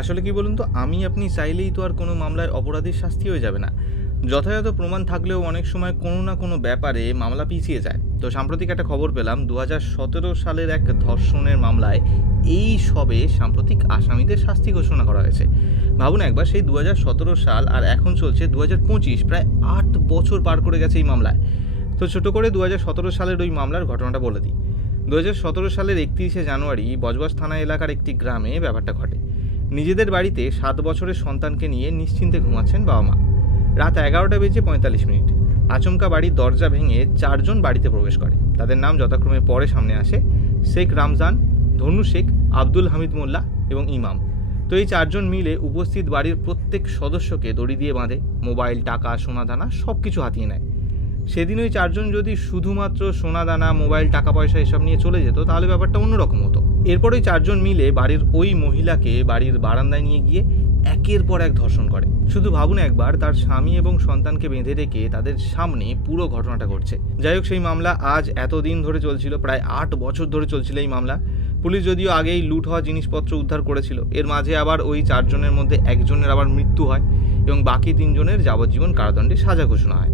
আসলে কি বলুন তো, আমি আপনি চাইলেই তো আর কোনো মামলায় অপরাধীর শাস্তি হয়ে যাবে না। যথাযথ প্রমাণ থাকলেও অনেক সময় কোনো না কোনো ব্যাপারে মামলা পিছিয়ে যায়। তো সাম্প্রতিক একটা খবর পেলাম, ২০১৭ সালের এক ধর্ষণের মামলায় এই সবে সাম্প্রতিক আসামিদের শাস্তি ঘোষণা করা হয়েছে। ভাবুন একবার, সেই ২০১৭ সাল আর এখন চলছে ২০২৫, প্রায় ৮ বছর পার করে গেছে এই মামলায়। তো ছোট করে ২০১৭ সালের ওই মামলার ঘটনাটা বলে দিই। ২০১৭ সালের ৩১শে জানুয়ারি বজবজ থানা এলাকার একটি গ্রামে ব্যাপারটা ঘটে। নিজেদের বাড়িতে ৭ বছরের সন্তানকে নিয়ে নিশ্চিন্তে ঘুমাচ্ছেন বাবা মা। রাত ১১টা বেজে ৪৫ মিনিট আচমকা বাড়ির দরজা ভেঙে ৪ জন বাড়িতে প্রবেশ করে। তাদের নাম যথাক্রমে পরে সামনে আসে: শেখ রামজান, ধনু শেখ, আব্দুল হামিদ মোল্লা এবং ইমাম। তো এই ৪ জন মিলে উপস্থিত বাড়ির প্রত্যেক সদস্যকে দড়ি দিয়ে বাঁধে, মোবাইল, টাকা, সোনাদানা সব কিছু হাতিয়ে নেয়। সেদিন ওই ৪ জন যদি শুধুমাত্র সোনাদানা, মোবাইল, টাকা পয়সা এসব নিয়ে চলে যেত, তাহলে ব্যাপারটা অন্যরকম হতো। এরপর ওই ৪ জন মিলে বাড়ির ওই মহিলাকে বাড়ির বারান্দায় নিয়ে গিয়ে একের পর এক ধর্ষণ করে। শুধু ভাবুন একবার, তার স্বামী এবং সন্তানকে বেঁধে রেখে তাদের সামনে পুরো ঘটনাটা ঘটছে। যাই হোক, সেই মামলা আজ এতদিন ধরে চলছিল, প্রায় ৮ বছর ধরে চলছিল এই মামলা। পুলিশ যদিও আগেই লুট হওয়া জিনিসপত্র উদ্ধার করেছিল, এর মাঝে আবার ওই ৪ জনের মধ্যে একজনের আবার মৃত্যু হয় এবং বাকি ৩ জনের যাবজ্জীবন কারাদণ্ডে সাজা ঘোষণা হয়।